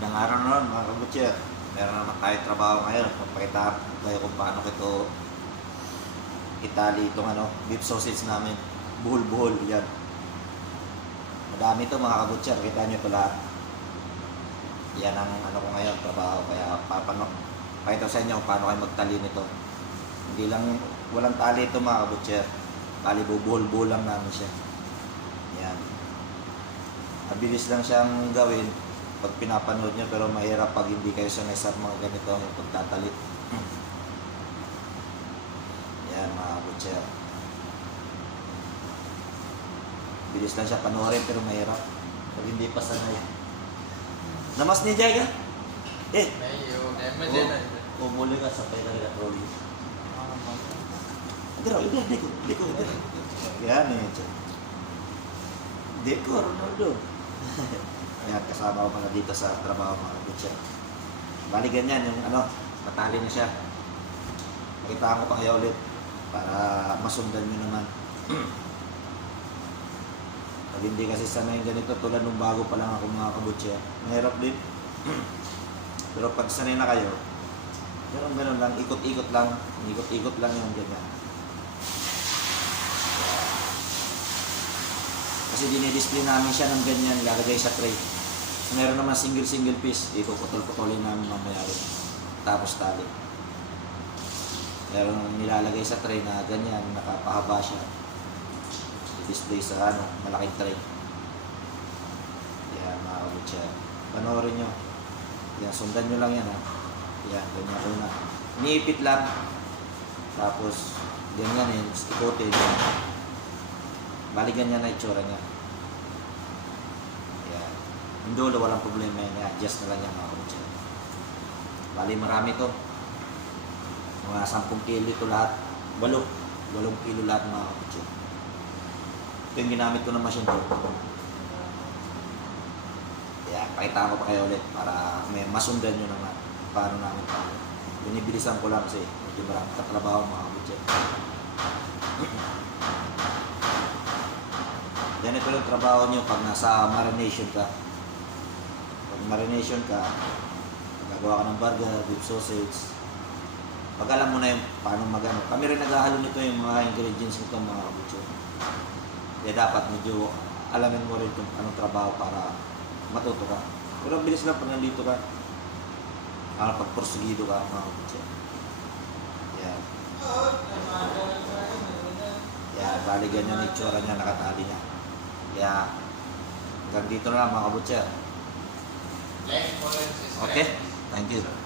Magandang araw naman mga kabutcher. Meron naman tayo trabaho ngayon. Papakita tayo kung paano ito itali itong ano, beef sausage namin. Buhol-buhol yan. Madami ito mga kabutcher. Kita nyo ito lahat. Yan ang ano ko ngayon, trabaho. Kaya papano, pakita sa inyo kung paano kayo magtali nito. Hindi lang, walang tali ito mga kabutcher. Tali bubuhol-buhol lang namin siya. Yan. Mabilis lang siyang gawin pag pinapanood nyo pero mahirap pag hindi kayo sanay sa mga ganito yung pagtatalit. Yan mga butcher. Bilis lang siya panoorin pero mahirap pag hindi pa sanay. Namas ni Jai ka? Eh, Medyo, demo din. oh, umuli ka sa pera nila trolley. Dito, dito, dito, dito, dito. Yan eh. Deko, Ronaldo. Ayan, kasama ko pala dito sa trabaho mga butcher. Bali ganyan, yung ano, natali na siya. Makita ko pa kayo ulit para masundan nyo naman. Pag hindi kasi sanay yung ganito, tulad nung bago pa lang ako mga kabutcher, mahirap din. Pero pag sanay na kayo, ganun ganun lang, ikot-ikot lang, ikot-ikot lang yung ganyan. Kasi dinidisplay namin siya ng ganyan, ilalagay sa tray. So, meron naman single-single piece, ipuputol-putulin namin mamaya rin. Tapos tali. Meron nilalagay sa tray na ganyan, nakapahaba siya. I-display sa ano, malaking tray. Yan, mga kabutya. Panoorin nyo. Yan, sundan nyo lang yan ha. Yan, ganyan una. Iniipit lang. Tapos, ganyan yun, ikutin. Bali ganyan na itsura niya. Yan. Yung dulo, walang problema yan. I-adjust na lang yan mga kabutya. Bali marami to. Mga 10 kilo ito lahat. 8. 8 kilo lahat mga kabutya. Ito yung ginamit ko na machine to. Yan, pakita ko pa kayo ulit para may masundan nyo naman paano namin pa. Binibilisan ko lang kasi medyo marami katrabaho mga kabutya. Yan ito yung trabaho nyo pag nasa marination ka. Pag marination ka, gagawa ka ng burger, beef sausage. Pag alam mo na yung paano magano. Kami rin naghahalo nito yung mga ingredients nito mga kabutso. Kaya dapat medyo alamin mo rin kung anong trabaho para matuto ka. Pero bilis lang pag nandito ka. Para pag porsigido ka mga kabutso. Yan. Yan, bali ganyan ang itsura niya, nakatali niya. ya. Hanggang gitulah na mga kabutsa eh, okay thank you.